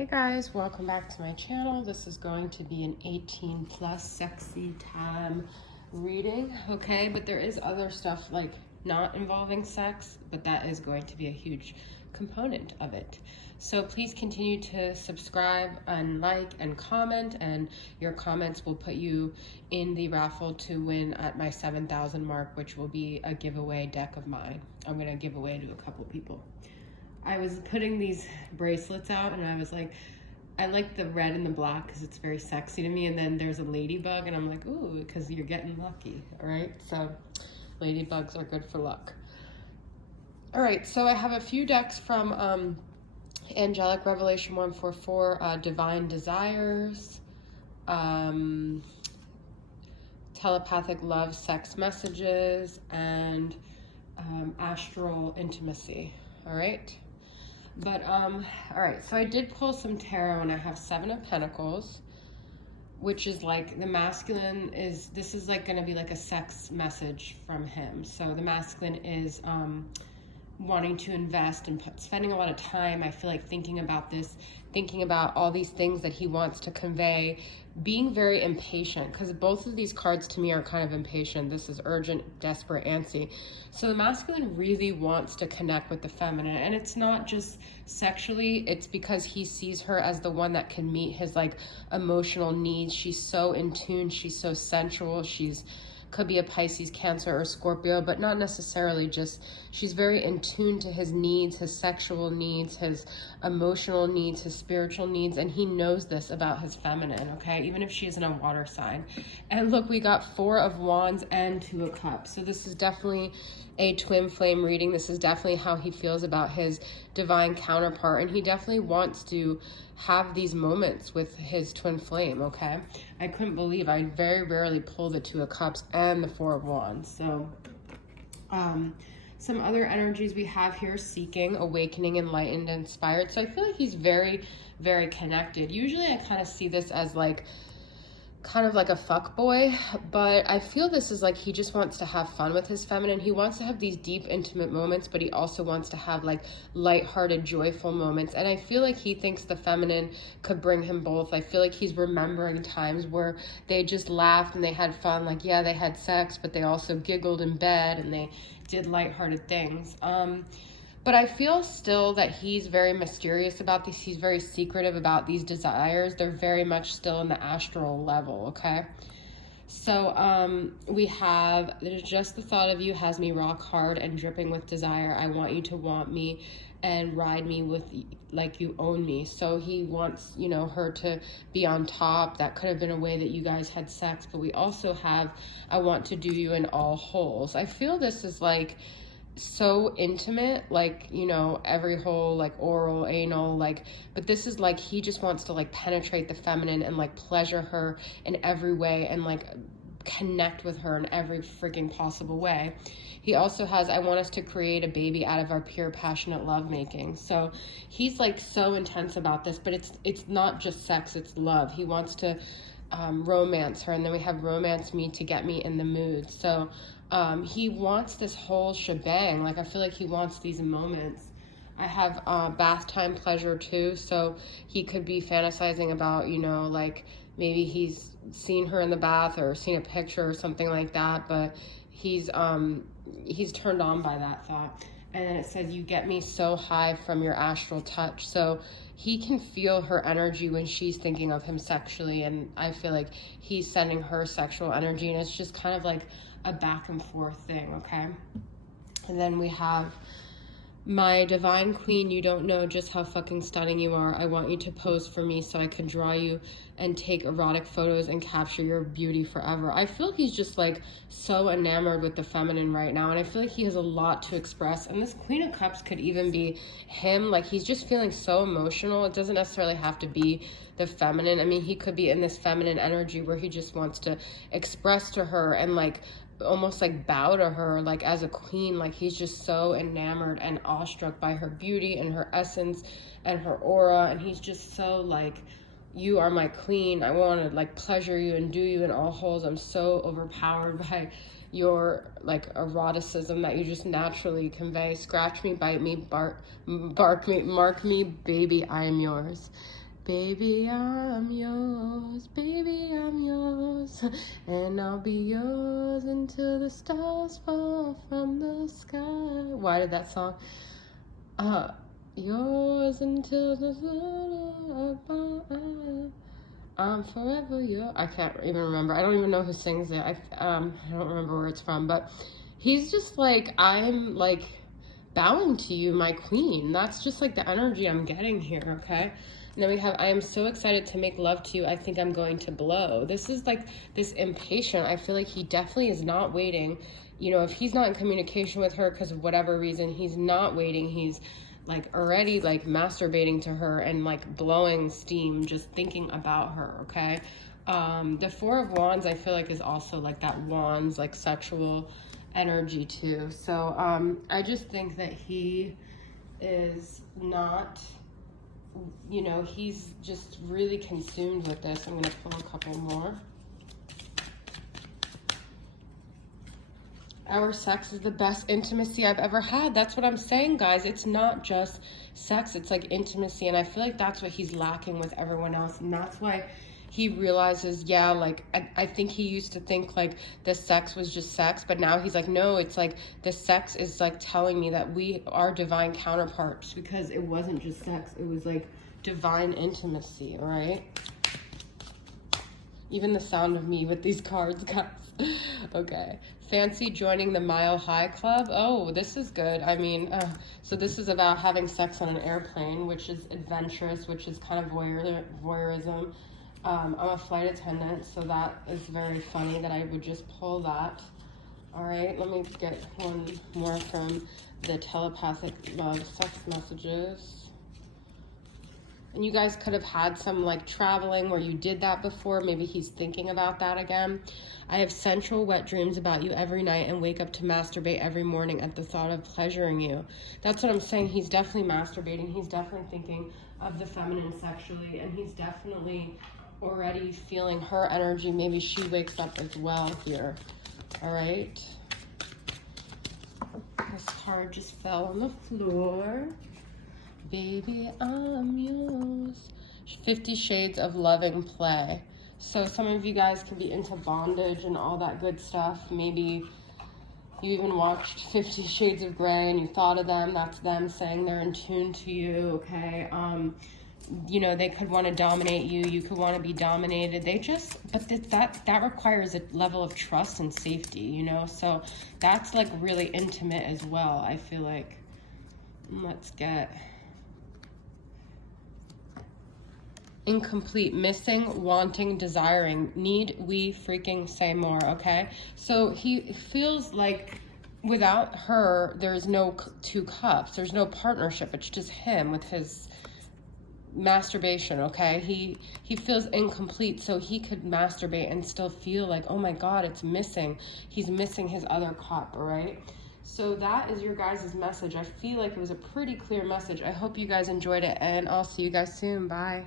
Hey guys, welcome back to my channel. This is going to be an 18 plus sexy time reading, okay? But there is other stuff like not involving sex, but that is going to be a huge component of it. So please continue to subscribe and like and comment, and your comments will put you in the raffle to win at my 7,000 mark, which will be a giveaway deck of mine. I'm gonna give away to a couple people. I was putting these bracelets out and I was like, I like the red and the black because it's very sexy to me. And then there's a ladybug and I'm like, ooh, because you're getting lucky, all right? So ladybugs are good for luck. All right, so I have a few decks from Angelic Revelation 144, Divine Desires, Telepathic Love, Sex Messages, and Astral Intimacy, all right? But, all right, so I did pull some tarot and I have 7 of Pentacles, which is like the masculine is, this is like going to be like a sex message from him. So the masculine is wanting to invest and spending a lot of time, I feel like, thinking about this, thinking about all these things that he wants to convey, being very impatient, because both of these cards to me are kind of impatient. This is urgent, desperate, antsy. So the masculine really wants to connect with the feminine, and it's not just sexually, it's because he sees her as the one that can meet his like emotional needs. She's so in tune, she's so sensual, could be a Pisces, Cancer, or Scorpio, but not necessarily just, she's very in tune to his needs, his sexual needs, his emotional needs, his spiritual needs, and he knows this about his feminine, okay? Even if she isn't a water sign. And look, we got 4 of Wands and 2 of Cups. So this is definitely a twin flame reading. This is definitely how he feels about his divine counterpart, and he definitely wants to have these moments with his twin flame, okay? I couldn't believe I very rarely pull the 2 of Cups and the 4 of Wands. So some other energies we have here: seeking, awakening, enlightened, inspired. So I feel like he's very, very connected. Usually I kind of see this as like kind of like a fuck boy, but I feel this is like he just wants to have fun with his feminine. He wants to have these deep, intimate moments, but he also wants to have like lighthearted, joyful moments. And I feel like he thinks the feminine could bring him both. I feel like he's remembering times where they just laughed and they had fun. Like, yeah, they had sex, but they also giggled in bed and they did lighthearted things. But I feel still that he's very mysterious about these. He's very secretive about these desires. They're very much still in the astral level, okay? So we have, there's just the thought of you has me rock hard and dripping with desire. I want you to want me and ride me with like you own me. So he wants, you know, her to be on top. That could have been a way that you guys had sex. But we also have, I want to do you in all holes. I feel this is like so intimate, like, you know, every hole, like oral, anal, like, but this is like he just wants to like penetrate the feminine and like pleasure her in every way and like connect with her in every freaking possible way. He also has, I want us to create a baby out of our pure, passionate lovemaking. So he's like so intense about this, but it's not just sex, it's love. He wants to romance her, and then we have romance me to get me in the mood. So he wants this whole shebang. Like, I feel like he wants these moments. I have bath time pleasure too, so he could be fantasizing about, you know, like maybe he's seen her in the bath or seen a picture or something like that, but he's turned on by that thought. And then it says, you get me so high from your astral touch. So he can feel her energy when she's thinking of him sexually, and I feel like he's sending her sexual energy, and it's just kind of like a back and forth thing, okay? And then we have my divine queen, you don't know just how fucking stunning you are. I want you to pose for me so I can draw you and take erotic photos and capture your beauty forever. I feel like he's just like so enamored with the feminine right now, and I feel like he has a lot to express. And this Queen of Cups could even be him. Like, he's just feeling so emotional. It doesn't necessarily have to be the feminine. I mean, he could be in this feminine energy where he just wants to express to her and like almost like bow to her like as a queen. Like, he's just so enamored and awestruck by her beauty and her essence and her aura, and he's just so like, you are my queen. I want to like pleasure you and do you in all holes. I'm so overpowered by your like eroticism that you just naturally convey. Scratch me, bite me, bark me, mark me, baby, I am yours. Baby, I'm yours, baby, I'm yours, and I'll be yours until the stars fall from the sky. Why did that song? Yours until the sun, I'm forever yours. I can't even remember. I don't even know who sings it. I don't remember where it's from, but he's just like, I'm like bowing to you, my queen. That's just like the energy I'm getting here, okay? And then we have, I am so excited to make love to you. I think I'm going to blow. This is like this impatient. I feel like he definitely is not waiting. You know, if he's not in communication with her because of whatever reason, he's not waiting. He's like already like masturbating to her and like blowing steam, just thinking about her, okay? The Four of Wands, I feel like, is also like that wands, like sexual energy too. So I just think that he is not, you know, he's just really consumed with this. I'm gonna pull a couple more. Our sex is the best intimacy I've ever had. That's what I'm saying, guys. It's not just sex, it's like intimacy. And I feel like that's what he's lacking with everyone else. And that's why he realizes, yeah, like, I think he used to think like the sex was just sex, but now he's like, no, it's like the sex is like telling me that we are divine counterparts, because it wasn't just sex, it was like divine intimacy, all right? Even the sound of me with these cards, guys. Okay. Fancy joining the Mile High Club? Oh, this is good. I mean, so this is about having sex on an airplane, which is adventurous, which is kind of voyeurism. I'm a flight attendant, so that is very funny that I would just pull that. All right, let me get one more from the telepathic love sex messages. And you guys could have had some like traveling where you did that before. Maybe he's thinking about that again. I have sensual wet dreams about you every night and wake up to masturbate every morning at the thought of pleasuring you. That's what I'm saying. He's definitely masturbating. He's definitely thinking of the feminine sexually, and he's definitely already feeling her energy. Maybe she wakes up as well here. All right. This card just fell on the floor. Baby, I'm yours. 50 Shades of Loving Play. So some of you guys can be into bondage and all that good stuff. Maybe you even watched 50 Shades of Grey and you thought of them. That's them saying they're in tune to you, okay? You know, they could want to dominate you. You could want to be dominated. They just, but that requires a level of trust and safety, you know? So that's like really intimate as well, I feel like. Let's get... incomplete, missing, wanting, desiring. Need we freaking say more, okay? So he feels like without her, there's no two cups. There's no partnership. It's just him with his masturbation, okay? He feels incomplete, so he could masturbate and still feel like, oh my God, it's missing. He's missing his other cup, all right? So that is your guys' message. I feel like it was a pretty clear message. I hope you guys enjoyed it, and I'll see you guys soon. Bye.